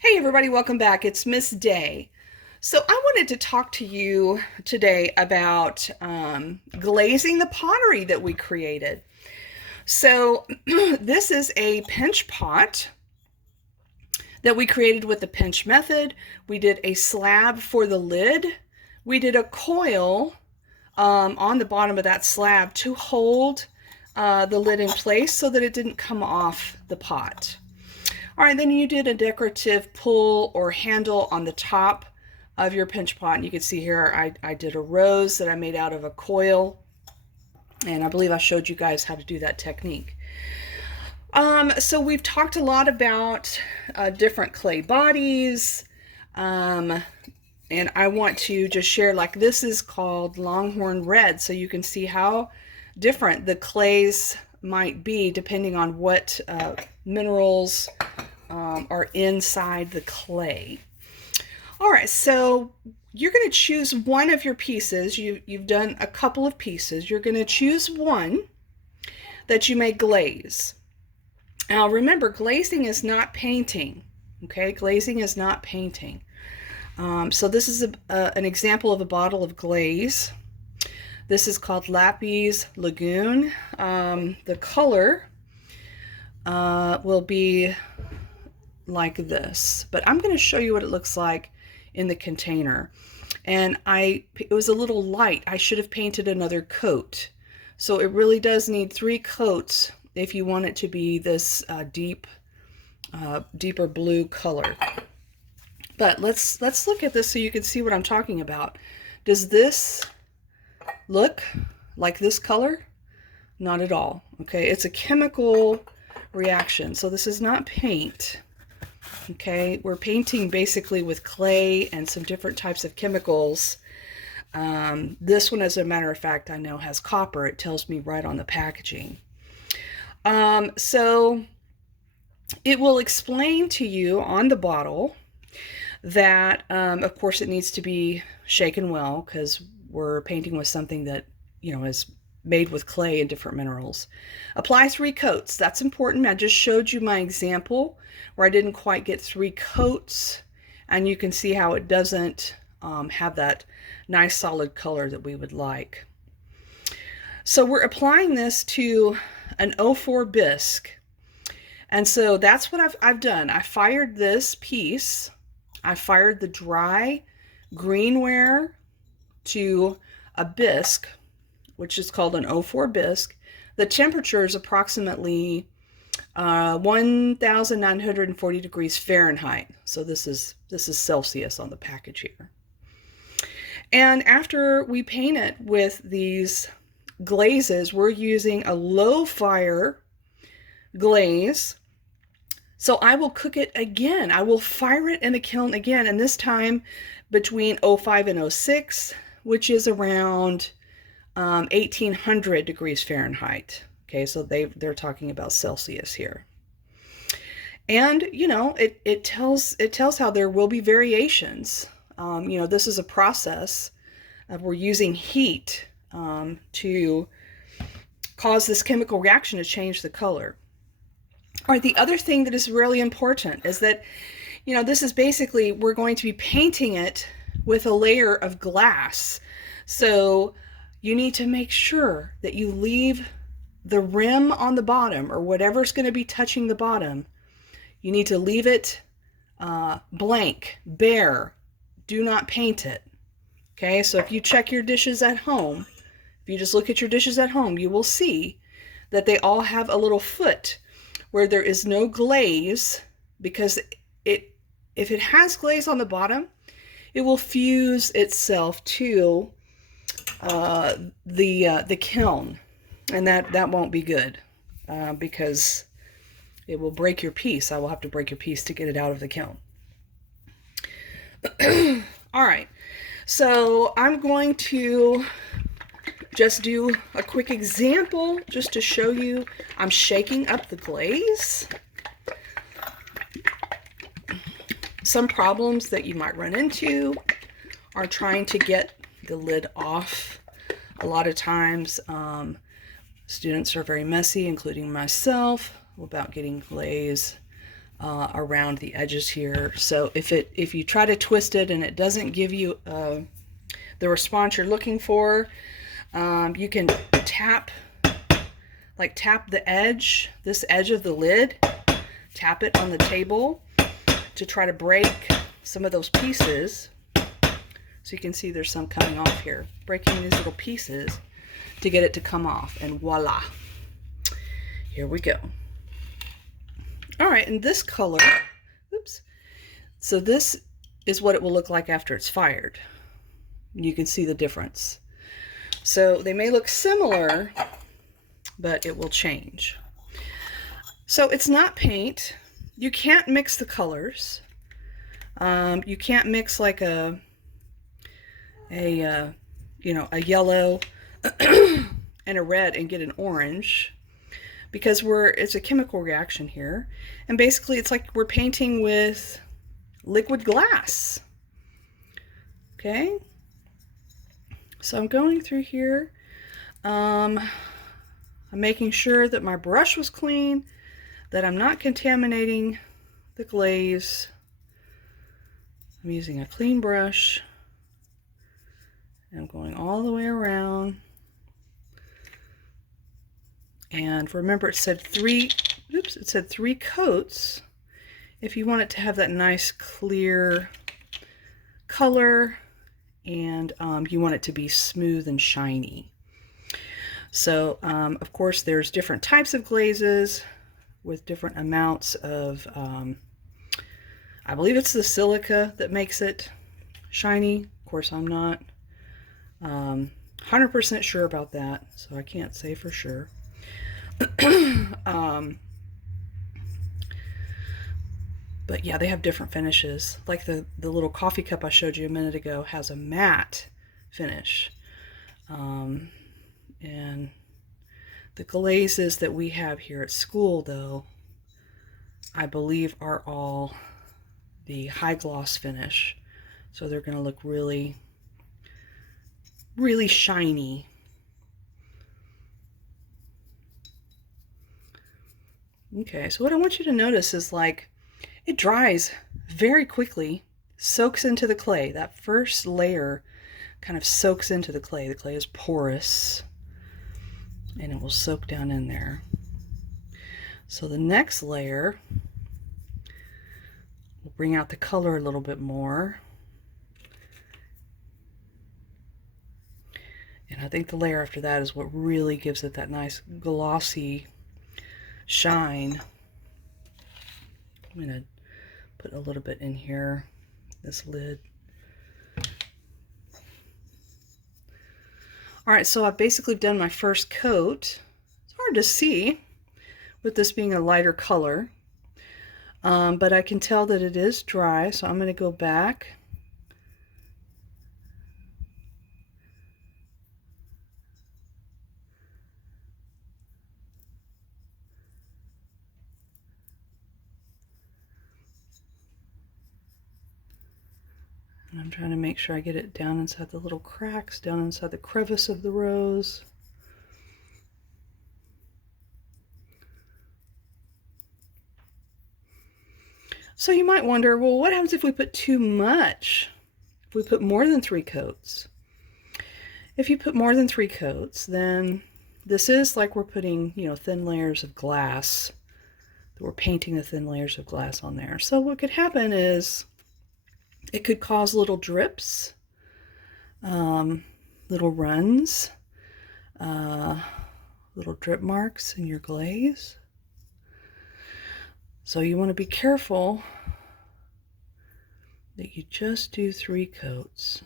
Hey everybody, welcome back. It's Miss Day. So I wanted to talk to you today about glazing the pottery that we created. So this is a pinch pot that we created with the pinch method. We did a slab for the lid. We did a coil on the bottom of that slab to hold the lid in place so that it didn't come off the pot. All right, then you did a decorative pull or handle on the top of your pinch pot. And you can see here I did a rose that I made out of a coil. And I believe I showed you guys how to do that technique. So we've talked a lot about different clay bodies. And I want to just share, like, this is called Longhorn Red. So you can see how different the clays might be depending on what minerals are inside the clay. All right, so you're going to choose one of your pieces. You've done a couple of pieces. You're going to choose one that you may glaze. Now remember, glazing is not painting. Okay, glazing is not painting. So this is an example of a bottle of glaze. This is called Lapis Lagoon. The color will be like this, but I'm going to show you what it looks like in the container. And it was a little light. I should have painted another coat. So it really does need 3 coats if you want it to be this deeper blue color. But let's look at this so you can see what I'm talking about. Does this look like this color? Not at all. Okay, it's a chemical reaction. So this is not paint. Okay, we're painting basically with clay and some different types of chemicals. This one, as a matter of fact, I know has copper. It tells me right on the packaging. So it will explain to you on the bottle that, of course, it needs to be shaken well because we're painting with something that, is made with clay and different minerals. Apply 3 coats. That's important. I just showed you my example where I didn't quite get 3 coats, and you can see how it doesn't have that nice solid color that we would like. So we're applying this to an 04 bisque, and so that's what I've done. I fired this piece. I fired the dry green ware to a bisque, which is called an 04 bisque. The temperature is approximately 1,940 degrees Fahrenheit. So this is Celsius on the package here. And after we paint it with these glazes, we're using a low fire glaze. So I will cook it again. I will fire it in the kiln again, and this time between 05 and 06, which is around 1,800 degrees Fahrenheit. Okay, so they're talking about Celsius here. And it tells how there will be variations. This is a process of we're using heat to cause this chemical reaction to change the color. All right, the other thing that is really important is that, this is basically, we're going to be painting it with a layer of glass. So you need to make sure that you leave the rim on the bottom, or whatever's going to be touching the bottom. You need to leave it blank, bare. Do not paint it. Okay, so if you check your dishes at home, if you just look at your dishes at home, you will see that they all have a little foot where there is no glaze, because if it has glaze on the bottom, it will fuse itself to the kiln, and that won't be good because it will break your piece. I will have to break your piece to get it out of the kiln. All right, so I'm going to just do a quick example just to show you. I'm shaking up the glaze. Some problems that you might run into are trying to get the lid off. A lot of times students are very messy, including myself, about getting glaze around the edges here. So if you try to twist it and it doesn't give you the response you're looking for, you can tap the edge, this edge of the lid, tap it on the table to try to break some of those pieces. So you can see there's some coming off here. Breaking these little pieces to get it to come off, and voila. Here we go. All right, and this color, oops. So this is what it will look like after it's fired. You can see the difference. So they may look similar, but it will change. So it's not paint. You can't mix the colors. You can't mix like a yellow and a red and get an orange, because it's a chemical reaction here. And basically it's like we're painting with liquid glass. Okay. So I'm going through here. I'm making sure that my brush was clean, that I'm not contaminating the glaze. I'm using a clean brush. And I'm going all the way around. And remember, it said three coats. If you want it to have that nice clear color, and you want it to be smooth and shiny. So of course there's different types of glazes with different amounts of, I believe it's the silica that makes it shiny. Of course I'm not 100% sure about that, so I can't say for sure. But yeah, they have different finishes. Like the little coffee cup I showed you a minute ago has a matte finish. And the glazes that we have here at school, though, I believe are all the high gloss finish. So they're going to look really, really shiny. Okay, so what I want you to notice is, like, it dries very quickly, soaks into the clay. That first layer kind of soaks into the clay. The clay is porous, and it will soak down in there. So the next layer will bring out the color a little bit more. And I think the layer after that is what really gives it that nice glossy shine. I'm going to put a little bit in here, this lid. All right, so I've basically done my first coat. It's hard to see with this being a lighter color, but I can tell that it is dry, so I'm going to go back. And I'm trying to make sure I get it down inside the little cracks, down inside the crevice of the rose. So you might wonder, well, what happens if we put too much? If we put more than 3 coats? If you put more than 3 coats, then this is like we're putting, thin layers of glass. We're painting the thin layers of glass on there. So what could happen is it could cause little drips, little runs, little drip marks in your glaze. So you want to be careful that you just do 3 coats,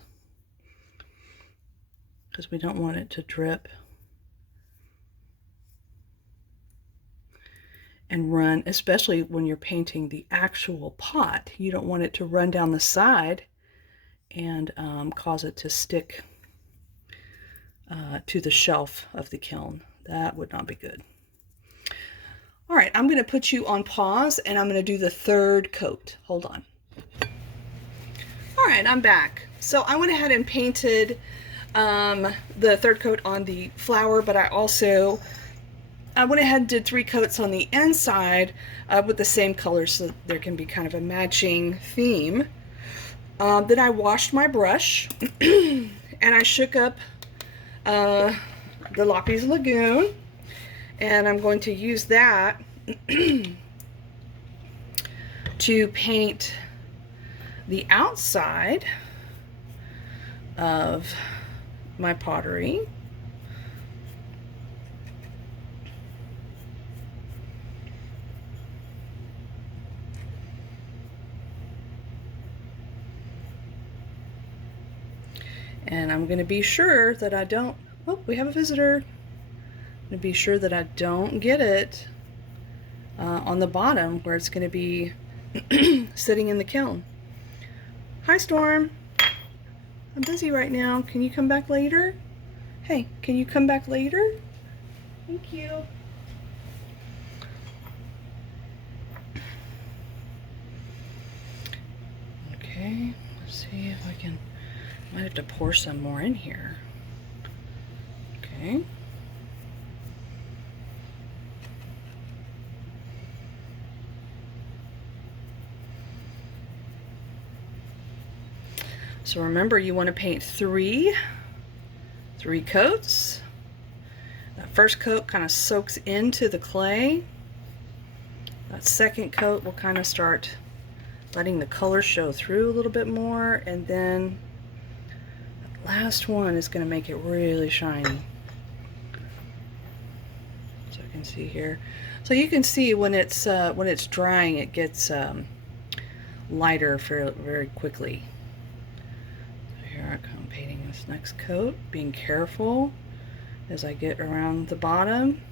because we don't want it to drip and run, especially when you're painting the actual pot. You don't want it to run down the side and cause it to stick to the shelf of the kiln. That would not be good. All right, I'm going to put you on pause, and I'm going to do the 3rd coat. Hold on. All right, I'm back. So I went ahead and painted the 3rd coat on the flower, but I also I went ahead and did 3 coats on the inside with the same color so that there can be kind of a matching theme. Then I washed my brush and I shook up the Lapis Lagoon, and I'm going to use that to paint the outside of my pottery. And I'm going to be sure that I don't, oh, we have a visitor. I'm going to be sure that I don't get it on the bottom where it's going to be sitting in the kiln. Hi, Storm. I'm busy right now. Can you come back later? Hey, can you come back later? Thank you. Okay, let's see if I can, might have to pour some more in here. Okay. So remember, you want to paint three coats. That first coat kind of soaks into the clay. That second coat will kind of start letting the color show through a little bit more, and then the last one is going to make it really shiny. So I can see here. So you can see when it's drying, it gets lighter very quickly. Here I'm painting this next coat, being careful as I get around the bottom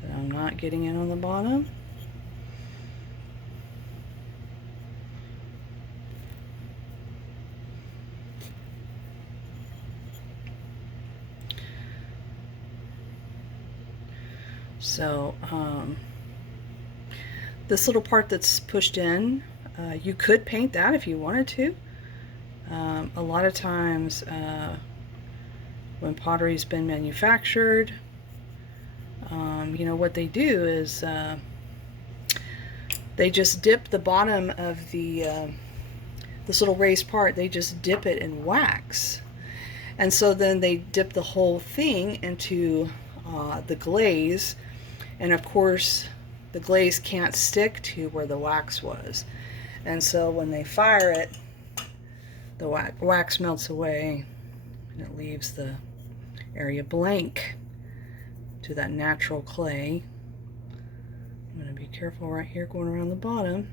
that I'm not getting in on the bottom. So this little part that's pushed in, you could paint that if you wanted to. A lot of times when pottery's been manufactured, you know, what they do is they just dip the bottom of this little raised part, they just dip it in wax. And so then they dip the whole thing into the glaze, and of course the glaze can't stick to where the wax was. And so when they fire it, the wax melts away and it leaves the area blank to that natural clay. I'm going to be careful right here going around the bottom.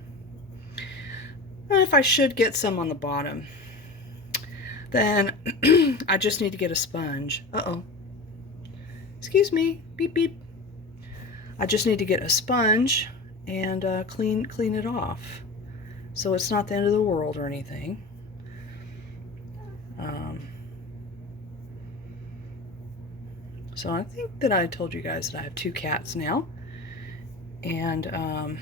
If I should get some on the bottom, then I just need to get a sponge. Uh-oh. Excuse me. Beep, beep. I just need to get a sponge and clean it off. So it's not the end of the world or anything. So I think that I told you guys that I have 2 cats now, and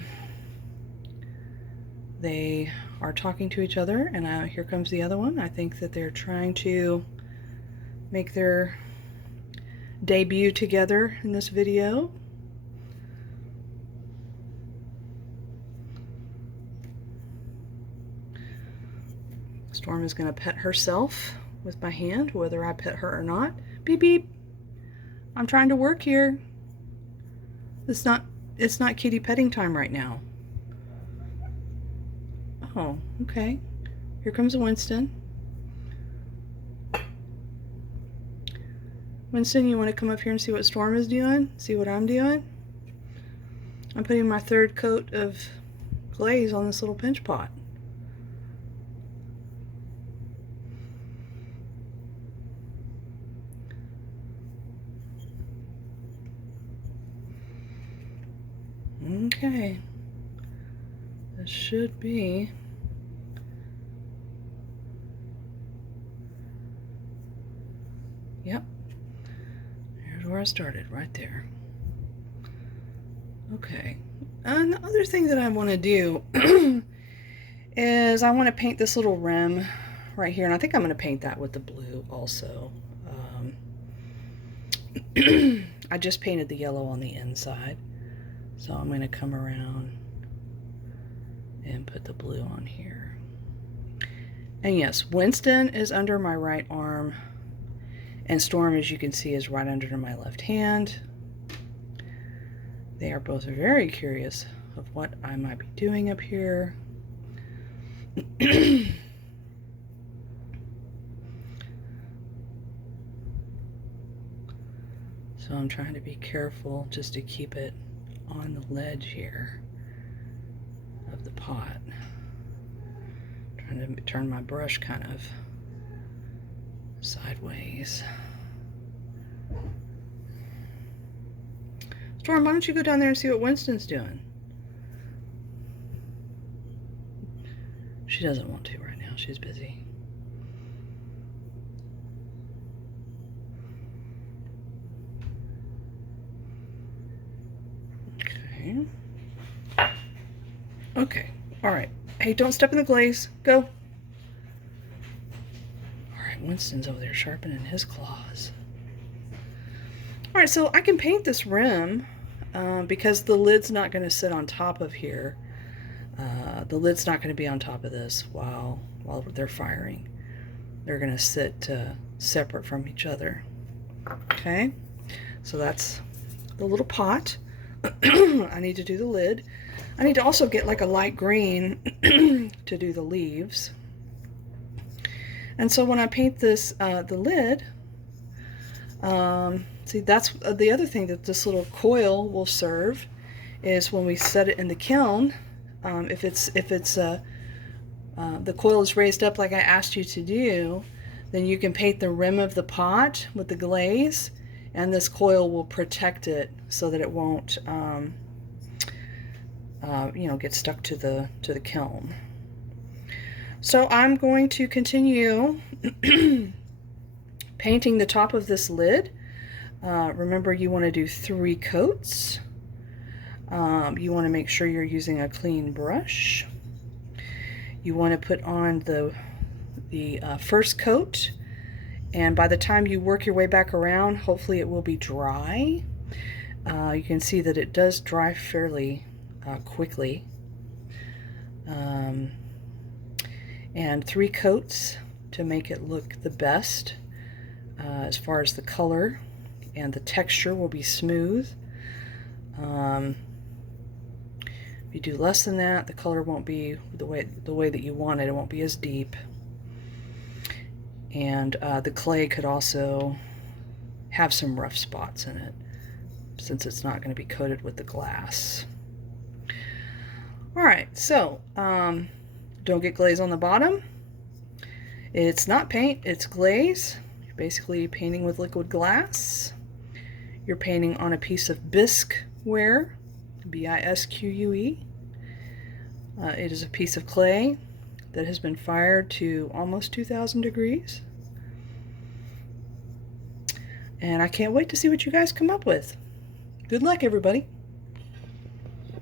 they are talking to each other, and here comes the other one. I think that they're trying to make their debut together in this video. Storm is going to pet herself with my hand, whether I pet her or not. Beep, beep. I'm trying to work here. It's not kitty petting time right now. Oh, okay. Here comes Winston. Winston, you want to come up here and see what Storm is doing? See what I'm doing? I'm putting my 3rd coat of glaze on this little pinch pot. Okay, this should be yep, here's where I started, right there. Okay, and the other thing that I want to do is I want to paint this little rim right here, and I think I'm going to paint that with the blue also. I just painted the yellow on the inside. So I'm going to come around and put the blue on here. And yes, Winston is under my right arm, and Storm, as you can see, is right under my left hand. They are both very curious of what I might be doing up here. So I'm trying to be careful just to keep it on the ledge here of the pot. Trying to turn my brush kind of sideways. Storm, why don't you go down there and see what Winston's doing? She doesn't want to right now. She's busy. Okay. Okay. All right. Hey, don't step in the glaze. Go. All right. Winston's over there sharpening his claws. All right. So I can paint this rim because the lid's not going to sit on top of here. The lid's not going to be on top of this while they're firing. They're going to sit separate from each other. Okay. So that's the little pot. I need to do the lid. I need to also get like a light green to do the leaves. And so when I paint this, the lid, see, that's the other thing that this little coil will serve is when we set it in the kiln. If the coil is raised up like I asked you to do, then you can paint the rim of the pot with the glaze, and this coil will protect it so that it won't, get stuck to the kiln. So I'm going to continue painting the top of this lid. Remember, you want to do 3 coats. You want to make sure you're using a clean brush. You want to put on the first coat, and by the time you work your way back around, hopefully it will be dry. You can see that it does dry fairly quickly. And 3 coats to make it look the best as far as the color, and the texture will be smooth. If you do less than that, the color won't be the way that you want it. It won't be as deep. And the clay could also have some rough spots in it, since it's not going to be coated with the glass. All right, so don't get glaze on the bottom. It's not paint, it's glaze. You're basically painting with liquid glass. You're painting on a piece of bisque ware, B-I-S-Q-U-E. It is a piece of clay that has been fired to almost 2,000 degrees. And I can't wait to see what you guys come up with. Good luck, everybody.